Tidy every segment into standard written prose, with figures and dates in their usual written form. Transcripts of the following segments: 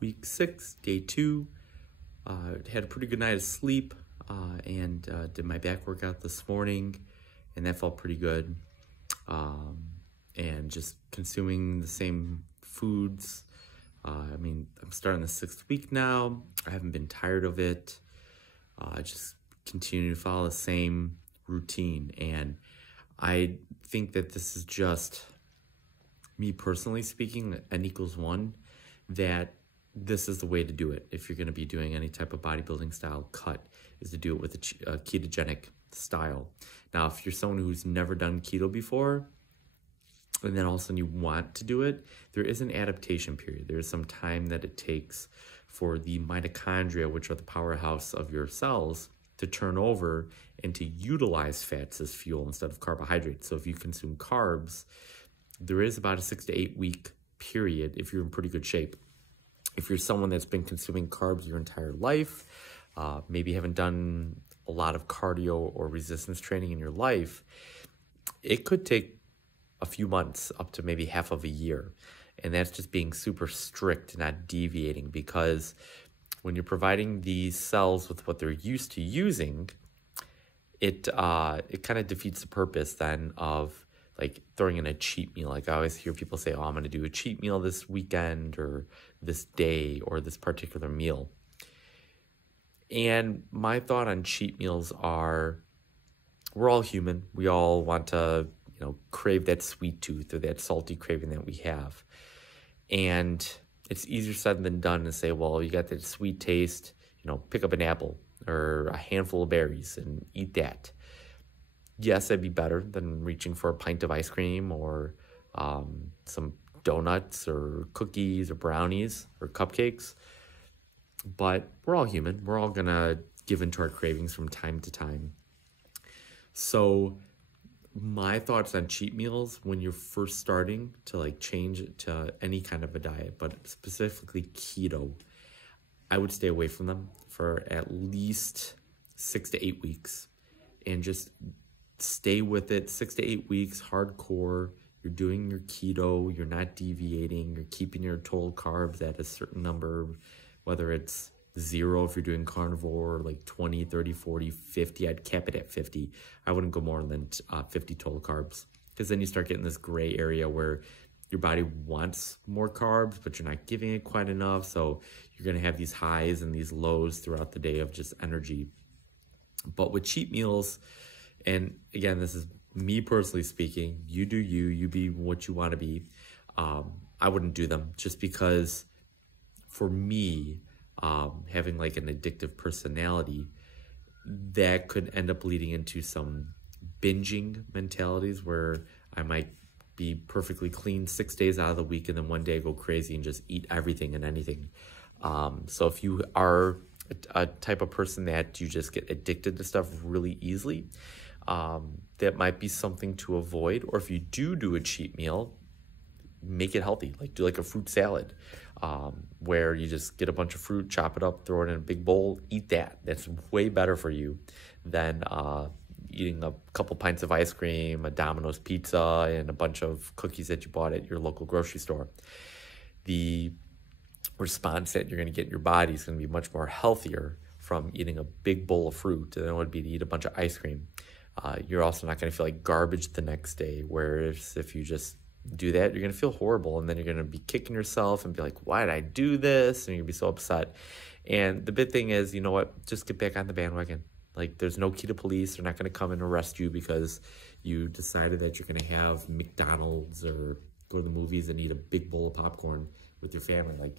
week 6, day 2. Had a pretty good night of sleep and did my back workout this morning, and that felt pretty good. And just consuming the same foods. I'm starting the 6th week now. I haven't been tired of it. Just continue to follow the same routine. And I think that this is just me personally speaking, N=1, that this is the way to do it. If you're going to be doing any type of bodybuilding style cut, is to do it with a ketogenic style. Now, if you're someone who's never done keto before, and then all of a sudden you want to do it, there is an adaptation period. There is some time that it takes for the mitochondria, which are the powerhouse of your cells, to turn over and to utilize fats as fuel instead of carbohydrates. So if you consume carbs, there is about a 6 to 8 week period if you're in pretty good shape. If you're someone that's been consuming carbs your entire life, maybe haven't done a lot of cardio or resistance training in your life, it could take a few months up to maybe half of a year. And that's just being super strict, not deviating, because when you're providing these cells with what they're used to using, it kind of defeats the purpose then of like throwing in a cheat meal. Like I always hear people say, oh, I'm going to do a cheat meal this weekend or this day or this particular meal. And my thought on cheat meals are, we're all human. We all want to, crave that sweet tooth or that salty craving that we have. And it's easier said than done to say, well, you got that sweet taste, pick up an apple or a handful of berries and eat that. Yes, that'd be better than reaching for a pint of ice cream or some donuts or cookies or brownies or cupcakes. But we're all human. We're all going to give into our cravings from time to time. So my thoughts on cheat meals when you're first starting to change it to any kind of a diet, but specifically keto, I would stay away from them for at least 6 to 8 weeks and just stay with it. 6 to 8 weeks, hardcore. You're doing your keto, you're not deviating, you're keeping your total carbs at a certain number, whether it's 0 if you're doing carnivore, like 20, 30, 40, 50. I'd cap it at 50. I wouldn't go more than 50 total carbs, because then you start getting this gray area where your body wants more carbs, but you're not giving it quite enough. So you're going to have these highs and these lows throughout the day of just energy. But with cheat meals, and again, this is me personally speaking, you do you, you be what you want to be. I wouldn't do them just because for me, having like an addictive personality, that could end up leading into some binging mentalities where I might be perfectly clean 6 days out of the week and then one day go crazy and just eat everything and anything. So if you are a type of person that you just get addicted to stuff really easily, that might be something to avoid. Or if you do a cheat meal, make it healthy. Like do like a fruit salad, where you just get a bunch of fruit, chop it up, throw it in a big bowl, eat that. That's way better for you than eating a couple pints of ice cream, a Domino's pizza, and a bunch of cookies that you bought at your local grocery store. The response that you're going to get in your body is going to be much more healthier from eating a big bowl of fruit than it would be to eat a bunch of ice cream. You're also not going to feel like garbage the next day, whereas if you just do that, you're going to feel horrible, and then you're going to be kicking yourself and be like, why did I do this? And you're going to be so upset. And the big thing is, you know what? Just get back on the bandwagon. Like, there's no keto police. They're not going to come and arrest you because you decided that you're going to have McDonald's or go to the movies and eat a big bowl of popcorn with your family. Like,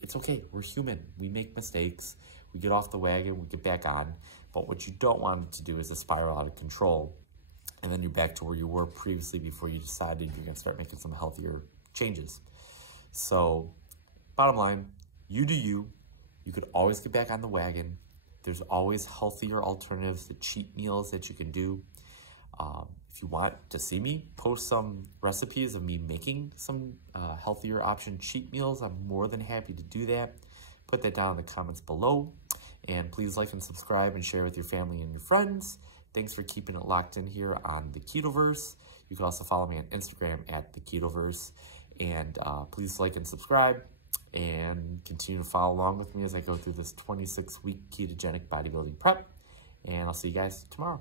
it's okay. We're human. We make mistakes. We get off the wagon. We get back on. But what you don't want it to do is to spiral out of control. And then you're back to where you were previously before you decided you're going to start making some healthier changes. So, bottom line, you do you. You could always get back on the wagon. There's always healthier alternatives to cheat meals that you can do. If you want to see me post some recipes of me making some healthier option cheat meals, I'm more than happy to do that. Put that down in the comments below. And please like and subscribe and share with your family and your friends. Thanks for keeping it locked in here on the Ketoverse. You can also follow me on Instagram at the Ketoverse. And please like and subscribe. and continue to follow along with me as I go through this 26-week ketogenic bodybuilding prep. And I'll see you guys tomorrow.